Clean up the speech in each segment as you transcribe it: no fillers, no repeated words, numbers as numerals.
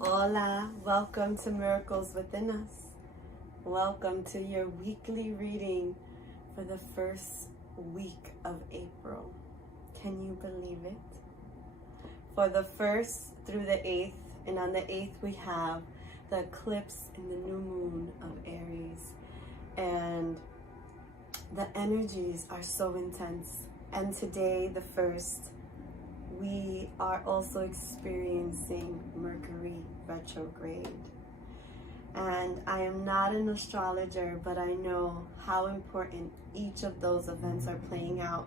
Hola, welcome to Miracles Within Us. Welcome to your weekly reading for the first week of April. Can you believe it? For the 1st through the 8th, and on the 8th we have the eclipse in the new moon of Aries. And the energies are so intense. And today, the 1st, we are also experiencing Mercury retrograde. And I am not an astrologer, but I know how important each of those events are playing out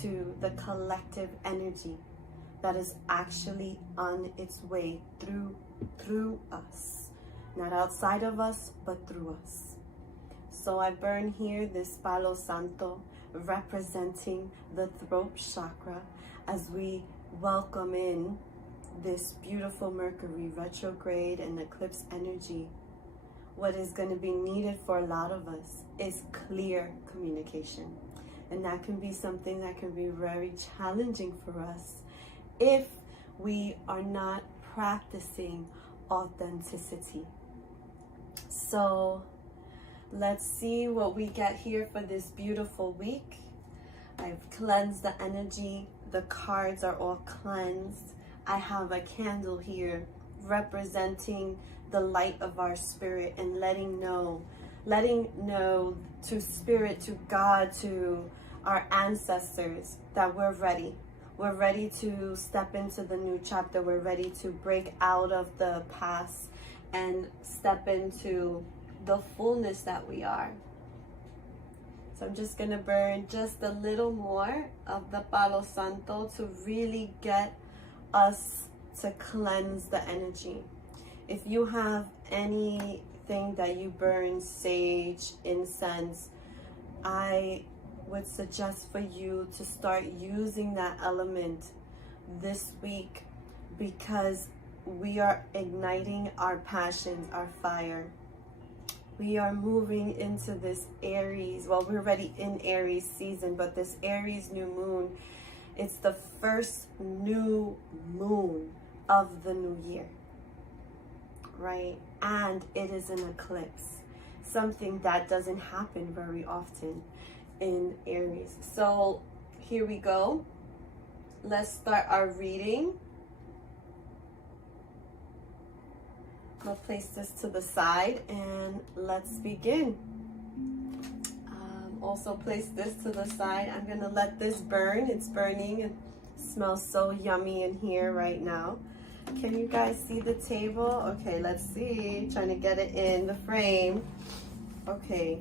to the collective energy that is actually on its way through us. Not outside of us, but through us. So I burn here this Palo Santo representing the throat chakra as we welcome in this beautiful Mercury retrograde and eclipse energy. What is going to be needed for a lot of us is clear communication. And that can be something that can be very challenging for us if we are not practicing authenticity. So let's see what we get here for this beautiful week. I've cleansed the energy. The cards are all cleansed. I have a candle here representing the light of our spirit and letting know to spirit, to God, to our ancestors that we're ready. We're ready to step into the new chapter. We're ready to break out of the past and step into the fullness that we are. So I'm just gonna burn just a little more of the Palo Santo to really get us to cleanse the energy. If you have anything that you burn, sage, incense, I would suggest for you to start using that element this week, because we are igniting our passions, our fire. We are moving into this Aries, well, we're already in Aries season, but this Aries new moon, it's the first new moon of the new year, right? And it is an eclipse, something that doesn't happen very often in Aries. So here we go. Let's start our reading. I'll place this to the side and let's begin. Also place this to the side. I'm gonna let this burn. It's burning. It smells so yummy in here right now. Can you guys see the table? Okay, let's see. Trying to get it in the frame. Okay.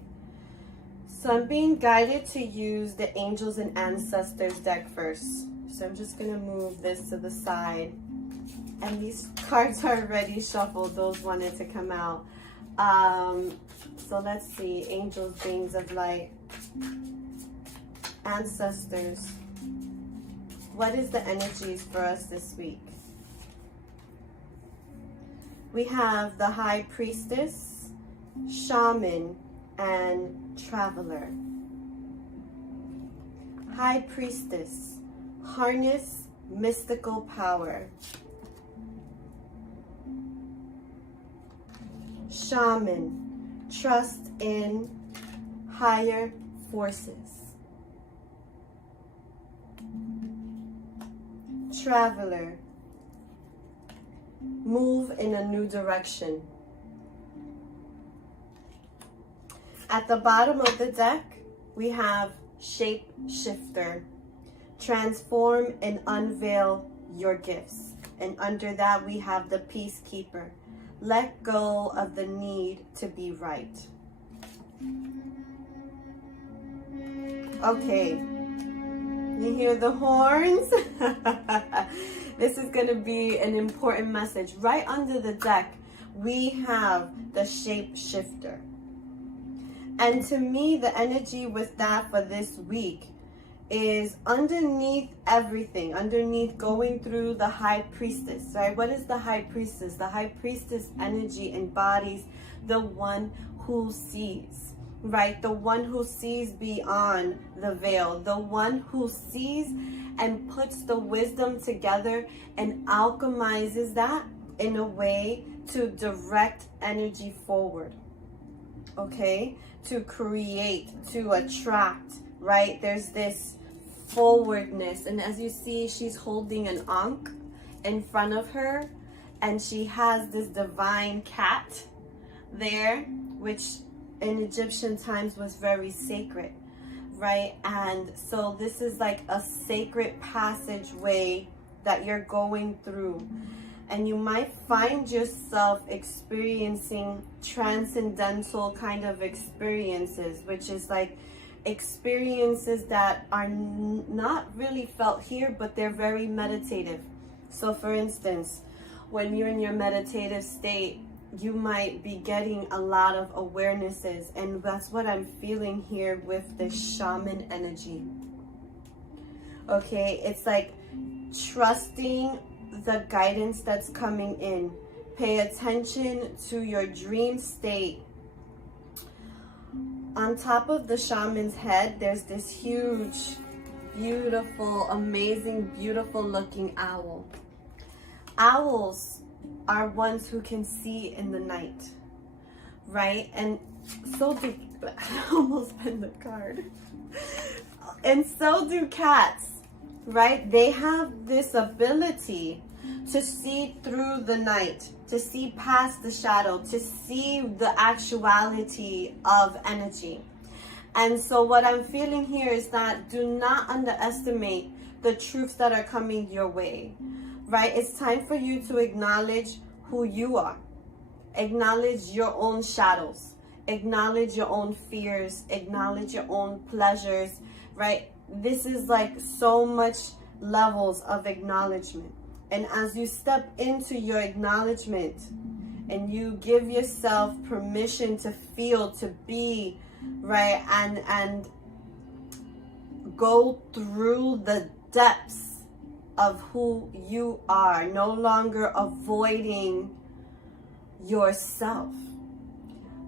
So I'm being guided to use the Angels and Ancestors deck first. So I'm just gonna move this to the side. And these cards are already shuffled. Those wanted to come out. So let's see. Angels, beings of light, ancestors. What is the energies for us this week? We have the High Priestess, Shaman, and Traveler. High Priestess, harness mystical power. Shaman, trust in higher forces. Traveler, move in a new direction. At the bottom of the deck, we have Shapeshifter, transform and unveil your gifts. And under that, we have the Peacekeeper, let go of the need to be right. Okay, you hear the horns? This is going to be an important message. Right under the deck, we have the Shapeshifter. And to me, the energy with that for this week is underneath everything, underneath going through the High Priestess, right? What is the High Priestess? The High Priestess energy embodies the one who sees, right? The one who sees beyond the veil, the one who sees and puts the wisdom together and alchemizes that in a way to direct energy forward, okay? To create, to attract, right? There's this forwardness. And as you see, she's holding an ankh in front of her, and she has this divine cat there, which in Egyptian times was very sacred, right? And so this is like a sacred passageway that you're going through, and you might find yourself experiencing transcendental kind of experiences, which is like experiences that are not really felt here, but they're very meditative. So for instance, when you're in your meditative state, you might be getting a lot of awarenesses, and that's what I'm feeling here with the shaman energy. Okay, it's like trusting the guidance that's coming in. Pay attention to your dream state. On top of the shaman's head, there's this huge, beautiful, amazing, beautiful looking owl. Owls are ones who can see in the night, right? And so do, I almost bent the card. And so do cats, right? They have this ability to see through the night, to see past the shadow, to see the actuality of energy. And so what I'm feeling here is that do not underestimate the truths that are coming your way, right? It's time for you to acknowledge who you are. Acknowledge your own shadows. Acknowledge your own fears. Acknowledge your own pleasures, right? This is like so much levels of acknowledgement. And as you step into your acknowledgement and you give yourself permission to feel, to be, right, and go through the depths of who you are, no longer avoiding yourself.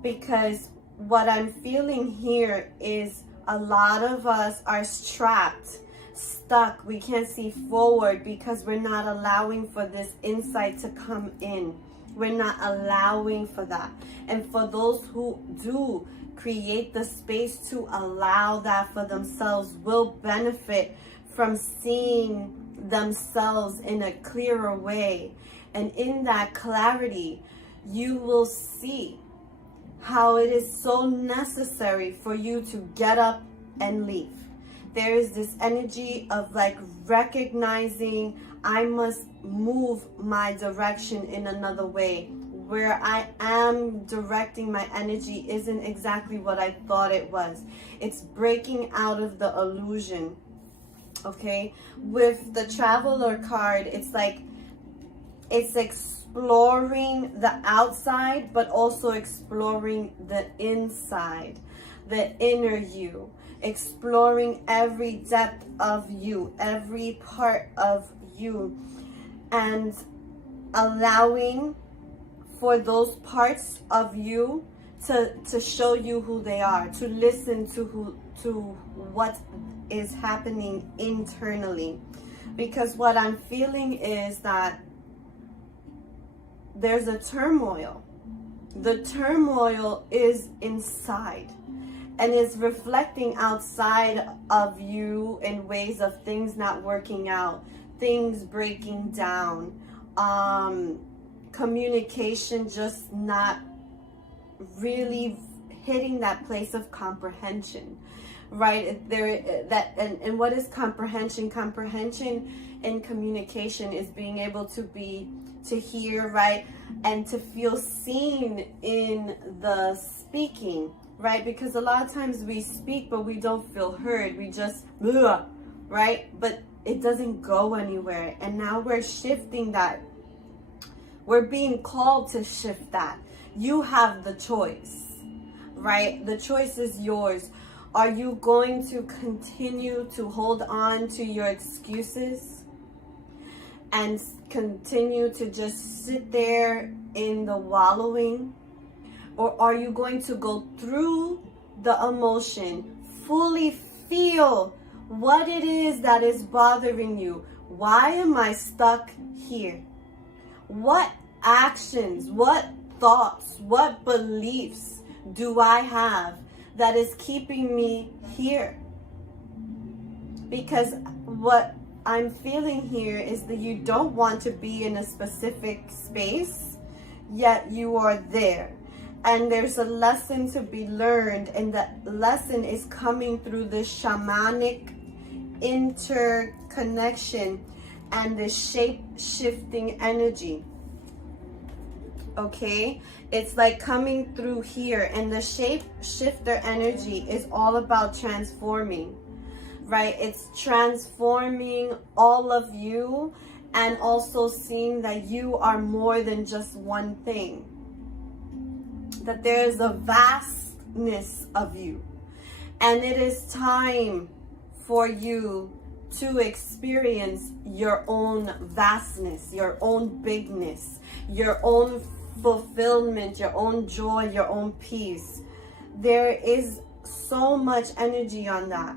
Because what I'm feeling here is a lot of us are trapped, stuck. We can't see forward because we're not allowing for this insight to come in. We're not allowing for that. And for those who do create the space to allow that for themselves, will benefit from seeing themselves in a clearer way. And in that clarity, you will see how it is so necessary for you to get up and leave. There is this energy of like recognizing I must move my direction in another way. Where I am directing my energy isn't exactly what I thought it was. It's breaking out of the illusion. Okay, with the traveler card, it's like it's exploring the outside, but also exploring the inside, the inner you, exploring every depth of you, every part of you, and allowing for those parts of you to show you who they are, to listen to what is happening internally. Because what I'm feeling is that there's a turmoil. The turmoil is inside and is reflecting outside of you in ways of things not working out, things breaking down, communication just not really hitting that place of comprehension, right? And what is comprehension? Comprehension in communication is being able to hear, right, and to feel seen in the speaking, right? Because a lot of times we speak but we don't feel heard. We just right, but it doesn't go anywhere. And now we're shifting that. We're being called to shift that. You have the choice, right? The choice is yours. Are you going to continue to hold on to your excuses and continue to just sit there in the wallowing? Or are you going to go through the emotion, fully feel what it is that is bothering you? Why am I stuck here? What actions, what thoughts, what beliefs do I have that is keeping me here? Because what I'm feeling here is that you don't want to be in a specific space, yet you are there. And there's a lesson to be learned, and that lesson is coming through this shamanic interconnection and the shape-shifting energy. Okay? It's like coming through here, and the shape-shifter energy is all about transforming, right? It's transforming all of you, and also seeing that you are more than just one thing. That there is a vastness of you, and it is time for you to experience your own vastness, your own bigness, your own fulfillment, your own joy, your own peace. There is so much energy on that.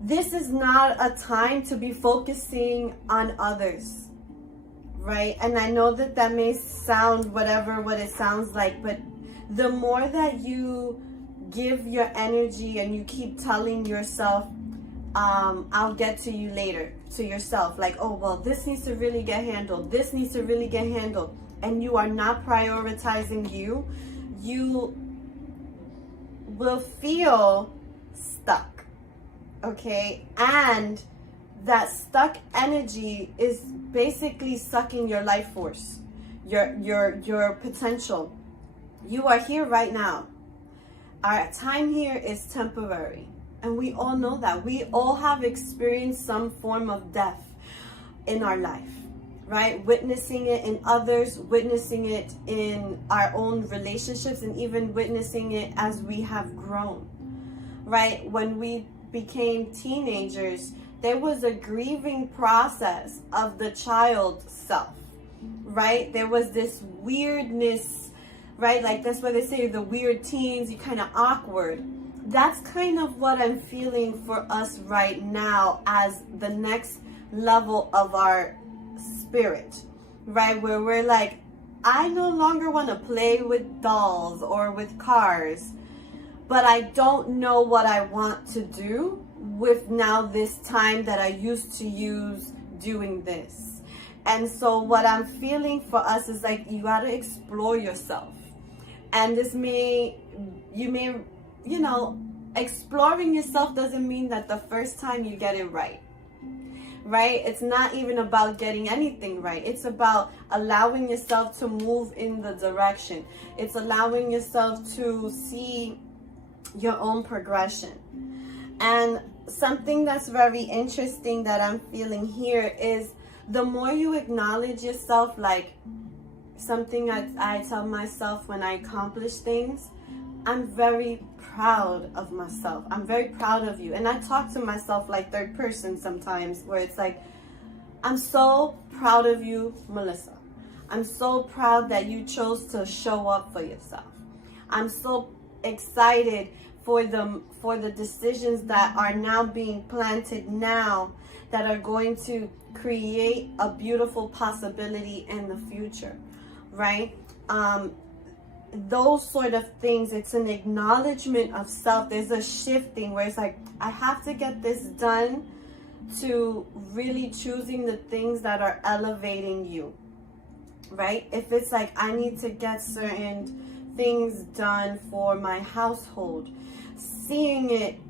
This is not a time to be focusing on others, right? And I know that that may sound what it sounds like, but the more that you give your energy and you keep telling yourself, I'll get to you later, to yourself, like, oh, well, this needs to really get handled, this needs to really get handled, and you are not prioritizing you, you will feel stuck, okay? And that stuck energy is basically sucking your life force, your potential. You are here right now. Our time here is temporary. And we all know that. We all have experienced some form of death in our life, right? Witnessing it in others, witnessing it in our own relationships, and even witnessing it as we have grown, right? When we became teenagers, there was a grieving process of the child self, right? There was this weirdness, right? Like that's why they say the weird teens, you're kind of awkward. That's kind of what I'm feeling for us right now as the next level of our spirit, right? Where we're like, I no longer want to play with dolls or with cars, but I don't know what I want to do with now this time that I used to use doing this. And so what I'm feeling for us is like, you got to explore yourself. And this you know, exploring yourself doesn't mean that the first time you get it right, right? It's not even about getting anything right. It's about allowing yourself to move in the direction. It's allowing yourself to see your own progression. And something that's very interesting that I'm feeling here is the more you acknowledge yourself, like something I tell myself when I accomplish things, I'm very proud of myself. I'm very proud of you. And I talk to myself like third person sometimes, where it's like, I'm so proud of you, Melissa. I'm so proud that you chose to show up for yourself. I'm so excited for the decisions that are now being planted now, that are going to create a beautiful possibility in the future, right? Those sort of things, it's an acknowledgement of self. There's a shifting where it's like, I have to get this done, to really choosing the things that are elevating you, right? If it's like, I need to get certain things done for my household, seeing it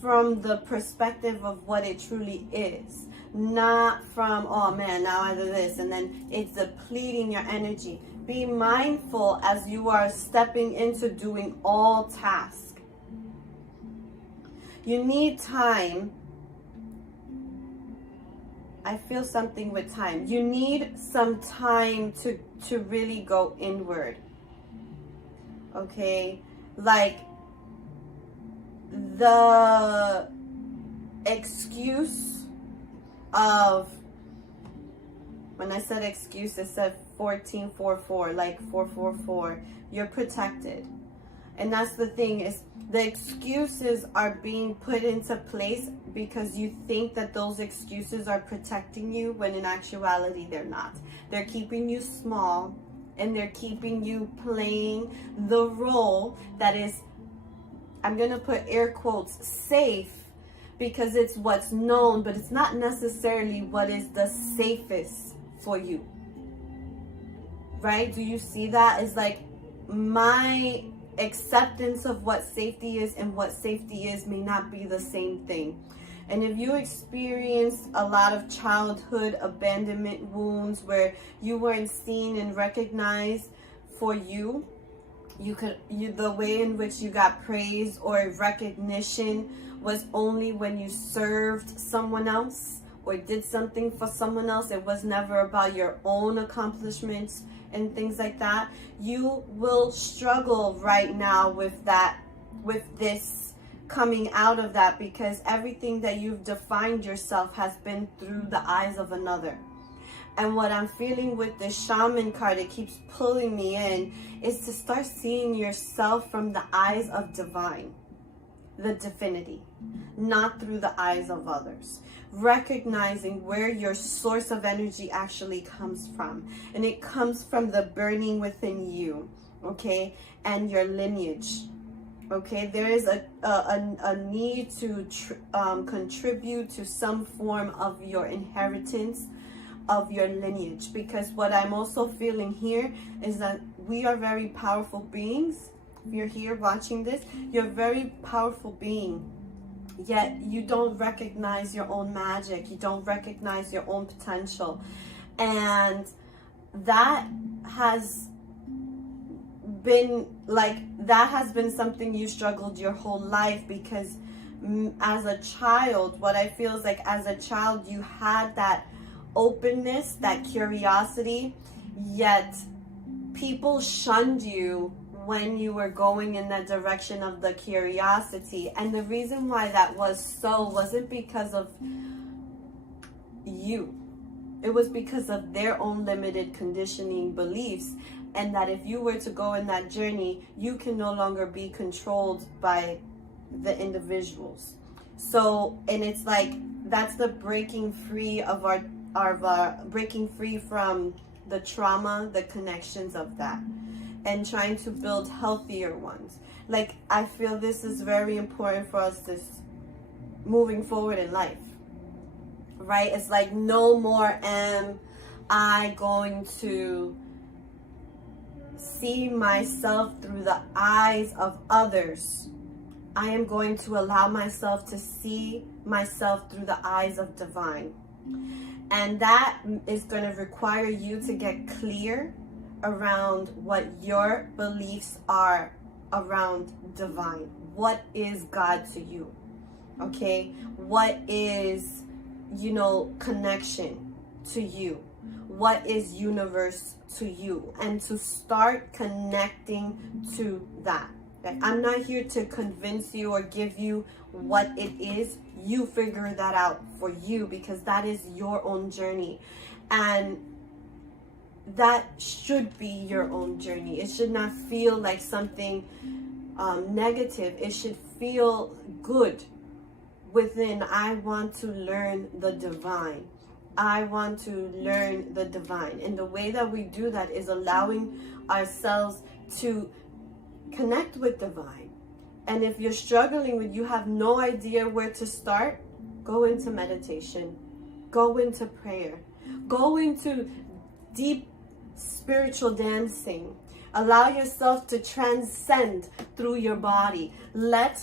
from the perspective of what it truly is, not from, oh man, now I do this, and then it's depleting your energy. Be mindful as you are stepping into doing all tasks. You need time. I feel something with time. You need some time to really go inward. Okay? Like the excuse of, when I said excuse, it said 1444, like 444. You're protected. And that's the thing, is The excuses are being put into place because you think that those excuses are protecting you, when in actuality they're not. They're keeping you small, and they're keeping you playing the role that is, I'm going to put air quotes, safe, because it's what's known, but it's not necessarily what is the safest for you. Right? Do you see that? It's like my acceptance of what safety is and what safety is may not be the same thing. And if you experienced a lot of childhood abandonment wounds where you weren't seen and recognized for you, the way in which you got praise or recognition was only when you served someone else or did something for someone else. It was never about your own accomplishments and things like that. You will struggle right now with that, with this coming out of that, because everything that you've defined yourself has been through the eyes of another. And what I'm feeling with the shaman card, it keeps pulling me in, is to start seeing yourself from the eyes of divine, the divinity, not through the eyes of others. Recognizing where your source of energy actually comes from. And it comes from the burning within you, okay? And your lineage, okay? There is a need to contribute to some form of your inheritance, of your lineage. Because what I'm also feeling here is that we are very powerful beings. If you're here watching this, you're a very powerful being. Yet you don't recognize your own magic. You don't recognize your own potential. And that has been something you struggled your whole life, because as a child, what I feel is like as a child, you had that openness, that curiosity, yet people shunned you when you were going in that direction of the curiosity. And the reason why that was so wasn't because of you. It was because of their own limited conditioning beliefs, and that if you were to go in that journey, you can no longer be controlled by the individuals. So, and it's like, that's the breaking free of our breaking free from the trauma, the connections of that, and trying to build healthier ones. Like, I feel this is very important for us this moving forward in life, right? It's like, no more am I going to see myself through the eyes of others. I am going to allow myself to see myself through the eyes of divine. And that is going to require you to get clear around what your beliefs are around divine. What is God to you? Okay? What is, connection to you? What is universe to you? And to start connecting to that. Okay? I'm not here to convince you or give you what it is. You figure that out for you, because that is your own journey. And that should be your own journey. It should not feel like something negative. It should feel good within. I want to learn the divine. I want to learn the divine. And the way that we do that is allowing ourselves to connect with divine. And if you're struggling with, you have no idea where to start, go into meditation, go into prayer, go into deep spiritual dancing. Allow yourself to transcend through your body. Let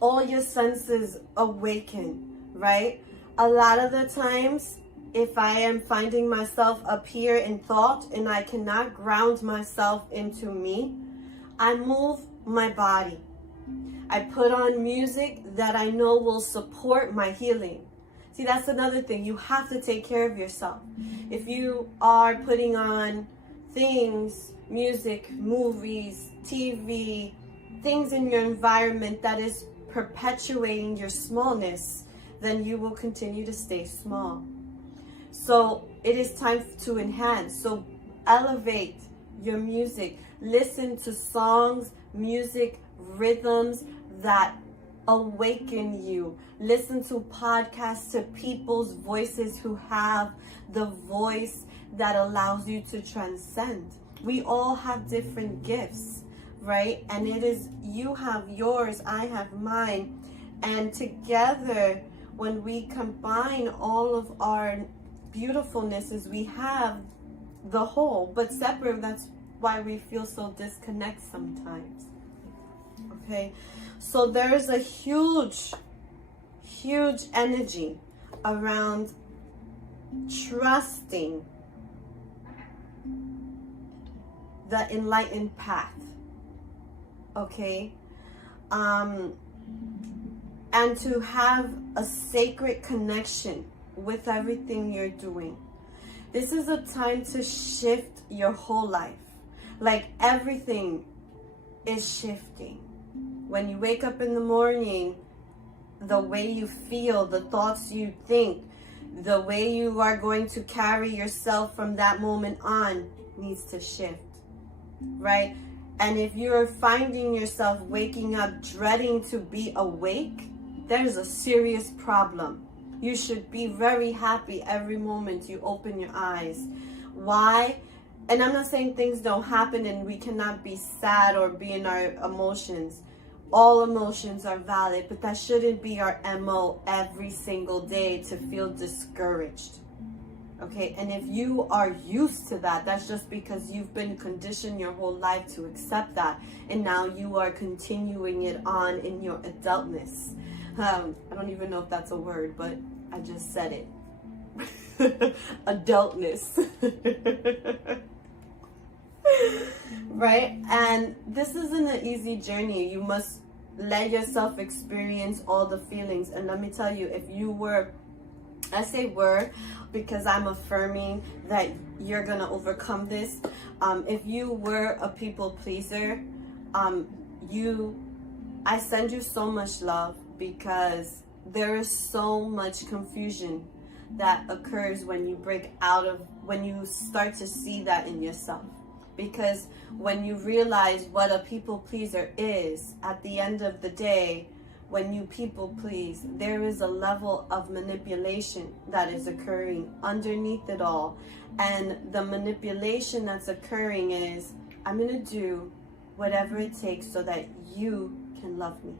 all your senses awaken, right? A lot of the times, if I am finding myself up here in thought and I cannot ground myself into me, I move my body. I put on music that I know will support my healing. See, that's another thing. You have to take care of yourself. If you are putting on things, music, movies, TV, things in your environment that is perpetuating your smallness, then you will continue to stay small. So it is time to enhance. So elevate your music. Listen to songs music, rhythms that awaken you. Listen to podcasts to people's voices who have the voice that allows you to transcend. We all have different gifts, right? And it is, you have yours, I have mine. And together, when we combine all of our beautifulnesses, we have the whole. But separate, that's why we feel so disconnected sometimes. Okay, so there's a huge energy around trusting the enlightened path. Okay, and to have a sacred connection with everything you're doing. This is a time to shift your whole life. Like, everything is shifting. When you wake up in the morning, the way you feel, the thoughts you think, the way you are going to carry yourself from that moment on needs to shift, right? And if you're finding yourself waking up dreading to be awake, there's a serious problem. You should be very happy every moment you open your eyes. Why? And I'm not saying things don't happen and we cannot be sad or be in our emotions. All emotions are valid, but that shouldn't be our MO every single day to feel discouraged. Okay, and if you are used to that, that's just because you've been conditioned your whole life to accept that. And now you are continuing it on in your adultness. I don't even know if that's a word, but I just said it. Adultness. Right? And this isn't an easy journey. You must let yourself experience all the feelings. And let me tell you, if you were, I say were because I'm affirming that you're gonna overcome this. If you were a people pleaser, I send you so much love, because there is so much confusion that occurs when you break out of, when you start to see that in yourself. Because when you realize what a people pleaser is, at the end of the day, when you people please, there is a level of manipulation that is occurring underneath it all. And the manipulation that's occurring is, I'm going to do whatever it takes so that you can love me,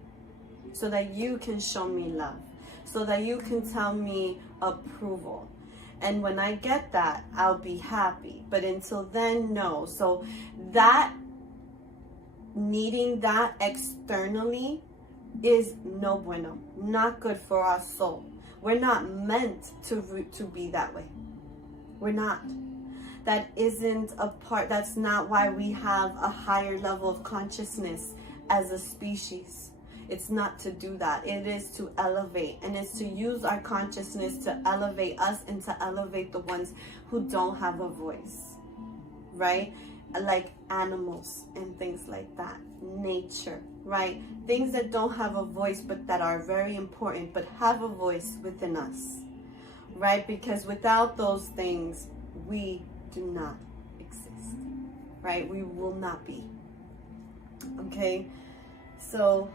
so that you can show me love, so that you can tell me approval. And when I get that, I'll be happy. But until then, no. So that needing that externally is no bueno, not good for our soul. We're not meant to be that way. We're not. That isn't a part, that's not why we have a higher level of consciousness as a species. It's not to do that. It is to elevate, and it's to use our consciousness to elevate us and to elevate the ones who don't have a voice, right? Like animals and things like that, nature, right? Things that don't have a voice but that are very important but have a voice within us, right? Because without those things, we do not exist, right? We will not be. Okay, so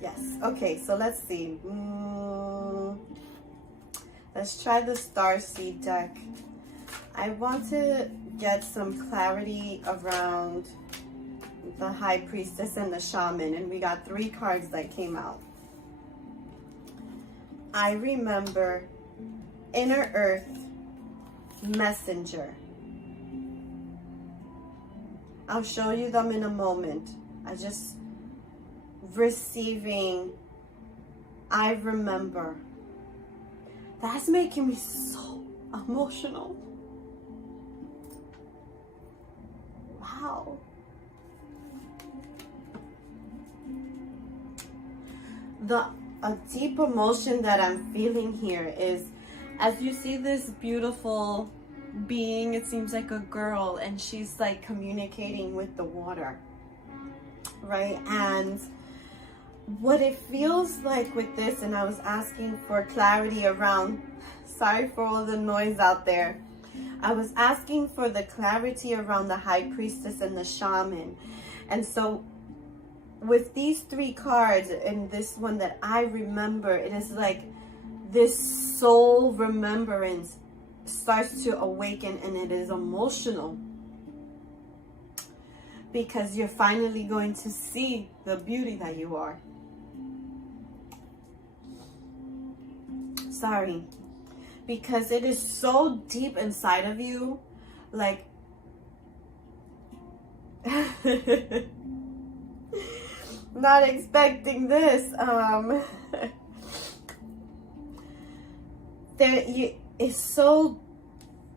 yes. Okay, so let's see. Let's try the Starseed deck. I want to get some clarity around the High Priestess and the Shaman, and we got 3 cards that came out. I remember Inner Earth, Messenger. I'll show you them in a moment. I just receiving, I remember. That's making me so emotional. Wow. A deep emotion that I'm feeling here is, as you see this beautiful being, it seems like a girl, and she's like communicating with the water, right? And what it feels like with this, and I was asking for clarity around, sorry for all the noise out there. I was asking for the clarity around the High Priestess and the Shaman. And so with these three cards and this one that I remember, it is like this soul remembrance starts to awaken, and it is emotional because you're finally going to see the beauty that you are. Sorry. Because it is so deep inside of you, like not expecting this.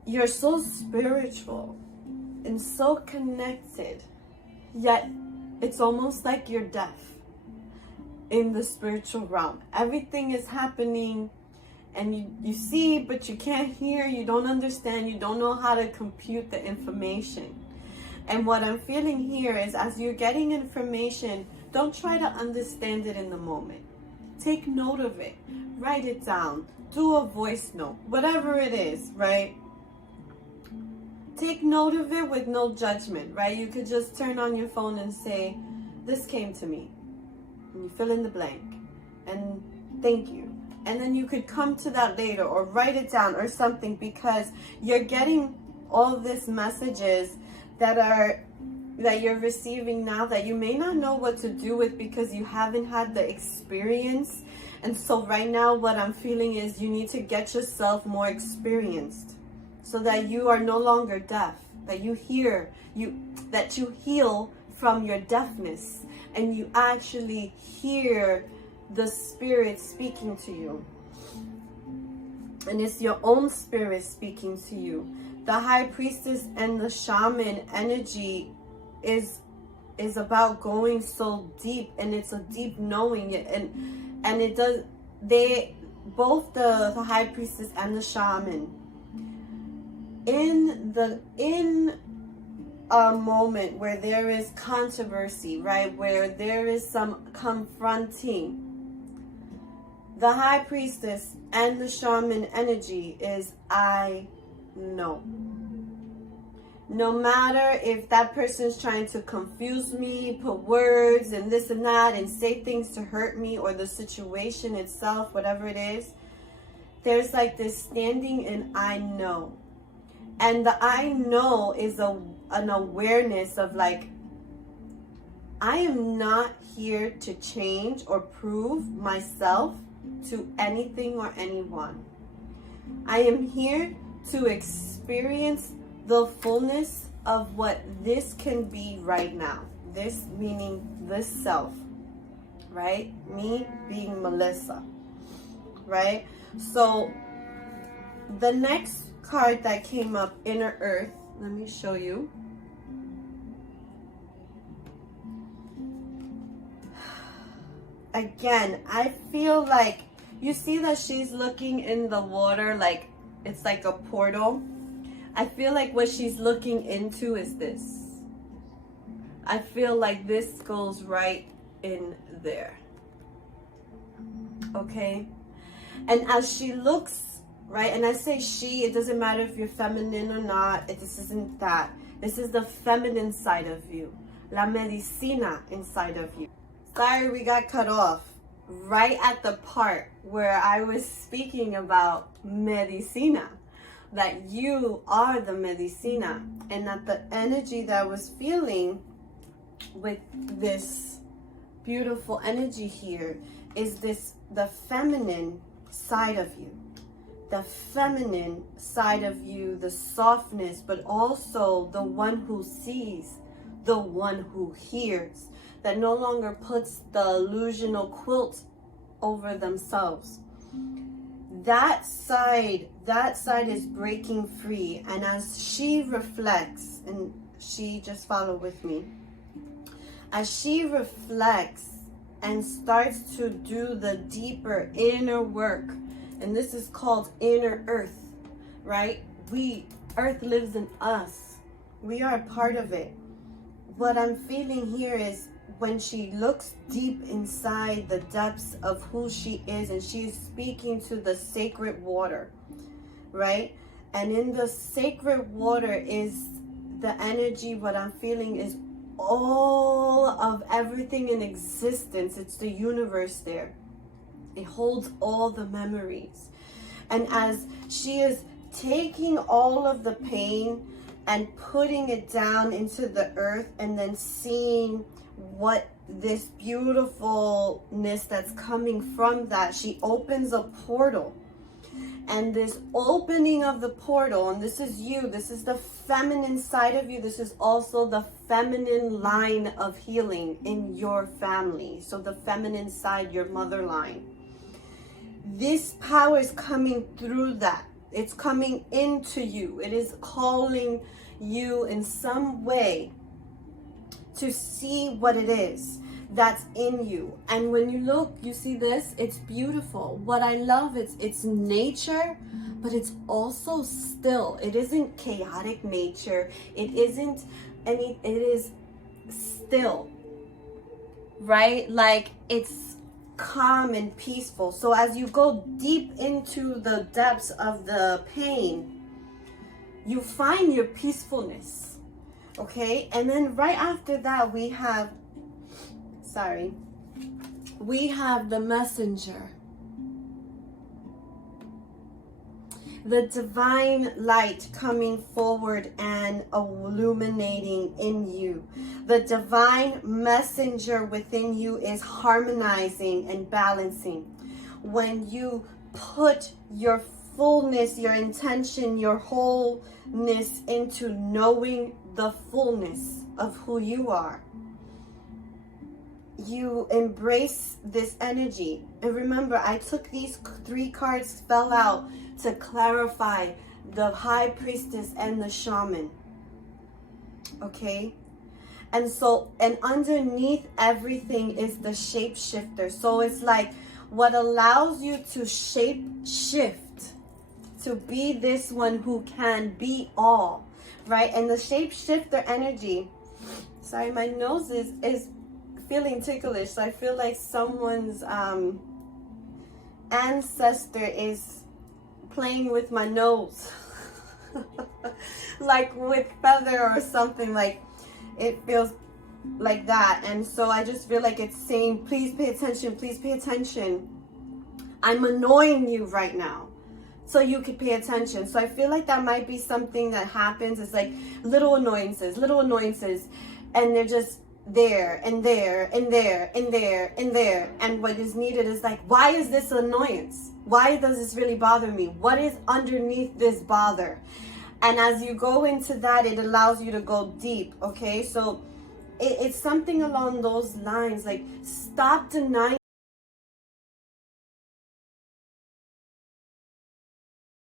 You're so spiritual and so connected, yet it's almost like you're deaf in the spiritual realm. Everything is happening and you see, but you can't hear, you don't understand, you don't know how to compute the information. And what I'm feeling here is, as you're getting information, don't try to understand it in the moment. Take note of it, write it down, do a voice note, whatever it is, right? Take note of it with no judgment, right? You could just turn on your phone and say, this came to me. And you fill in the blank. And thank you. And then you could come to that later or write it down or something, because you're getting all these messages that you're receiving now that you may not know what to do with because you haven't had the experience. And so right now what I'm feeling is you need to get yourself more experienced so that you are no longer deaf, that you hear, that you heal from your deafness and you actually hear the spirit speaking to you. And it's your own spirit speaking to you. The high priestess and the shaman energy is about going so deep, and it's a deep knowing, and it does, both the high priestess and the shaman, in a moment where there is controversy, right, where there is some confronting, the high priestess and the shaman energy is, I know. No matter if that person's trying to confuse me, put words and this and that and say things to hurt me, or the situation itself, whatever it is, there's like this standing in I know. And the I know is an awareness of like, I am not here to change or prove myself to anything or anyone. I am here to experience the fullness of what this can be right now. This meaning this self, right? Me being Melissa, right? So the next card that came up, Inner Earth, let me show you. Again, I feel like, you see that she's looking in the water, like it's like a portal. I feel like what she's looking into is this. I feel like this goes right in there. Okay? And as she looks, right, and I say she, it doesn't matter if you're feminine or not, this isn't that. This is the feminine side of you. La medicina inside of you. Sorry, we got cut off right at the part where I was speaking about medicina, that you are the medicina, and that the energy that I was feeling with this beautiful energy here is this, the feminine side of you. The feminine side of you, the softness, but also the one who sees, the one who hears, that no longer puts the illusional quilt over themselves. That side is breaking free. And as she reflects, and she just follow with me, as she reflects and starts to do the deeper inner work, and this is called inner earth, right? Earth lives in us. We are a part of it. What I'm feeling here is when she looks deep inside the depths of who she is, and she's speaking to the sacred water, right? And in the sacred water is the energy, what I'm feeling is all of everything in existence. It's the universe there. It holds all the memories. And as she is taking all of the pain and putting it down into the earth, and then seeing what this beautifulness that's coming from that, she opens a portal. And this opening of the portal, and this is you, this is the feminine side of you, this is also the feminine line of healing in your family. So the feminine side, your mother line. This power is coming through that. It's coming into you. It is calling you in some way to see what it is that's in you. And when you look, you see this, it's beautiful. What I love, it's nature, but it's also still. It isn't chaotic nature. It isn't any, it is still, right? Like it's calm and peaceful. So as you go deep into the depths of the pain, you find your peacefulness. Okay, and then right after that we have the messenger, the divine light coming forward and illuminating in you. The divine messenger within you is harmonizing and balancing. When you put your fullness, your intention, your wholeness into knowing the fullness of who you are, you embrace this energy. And remember, I took these 3 cards, spell out, to clarify the high priestess and the shaman. Okay? And so, and underneath everything is the shapeshifter. So it's like what allows you to shape shift, to be this one who can be all, right? And the shapeshifter energy, sorry, my nose is feeling ticklish. So I feel like someone's ancestor is playing with my nose. Like with feather or something, like it feels like that. And so I just feel like it's saying, please pay attention, please pay attention. I'm annoying you right now, so you could pay attention. So I feel like that might be something that happens. It's like little annoyances, and they're just there and there and there and there and there. And what is needed is like, why is this annoyance? Why does this really bother me? What is underneath this bother? And as you go into that, it allows you to go deep. Okay, so it's something along those lines, like stop denying